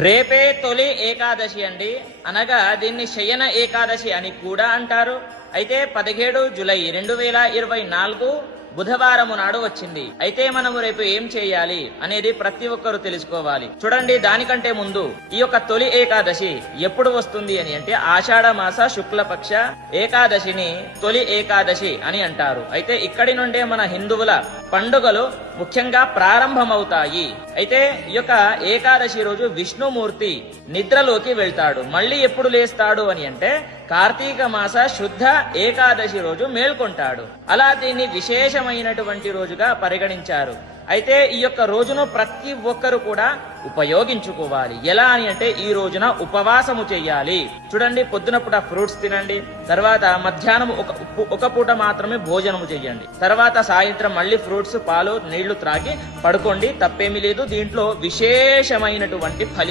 రేపే తొలి ఏకాదశి అండి, అనగా దీన్ని శయన ఏకాదశి అని కూడా అంటారు. అయితే 17 జూలై 2024 బుధవారము నాడు వచ్చింది. అయితే మనము రేపు ఏం చేయాలి అనేది ప్రతి ఒక్కరూ తెలుసుకోవాలి. చూడండి, దానికంటే ముందు ఈ యొక్క తొలి ఏకాదశి ఎప్పుడు వస్తుంది అని అంటే ఆషాఢ మాస శుక్లపక్ష ఏకాదశిని తొలి ఏకాదశి అని అంటారు. అయితే ఇక్కడి నుండే మన హిందువుల పండుగలు ముఖ్యంగా ప్రారంభమవుతాయి. అయితే ఈ యొక్క ఏకాదశి రోజు విష్ణుమూర్తి నిద్రలోకి వెళ్తాడు. మళ్ళీ ఎప్పుడు లేస్తాడు అని అంటే కార్తీక మాస శుద్ధ ఏకాదశి రోజు మేల్కొంటాడు. అలా దీన్ని విశేషమైనటువంటి రోజుగా పరిగణించారు. అయితే ఈ యొక్క రోజును ప్రతి ఒక్కరు కూడా ఉపయోగించుకోవాలి. ఎలా అని అంటే ఈ రోజున ఉపవాసము చెయ్యాలి. చూడండి, పొద్దున పూట ఫ్రూట్స్ తినండి, తర్వాత మధ్యాహ్నం ఒక పూట మాత్రమే భోజనము చెయ్యండి, తర్వాత సాయంత్రం మళ్ళీ ఫ్రూట్స్ పాలు నీళ్లు త్రాగి పడుకోండి. తప్పేమీ లేదు. దీంట్లో విశేషమైనటువంటి ఫలితం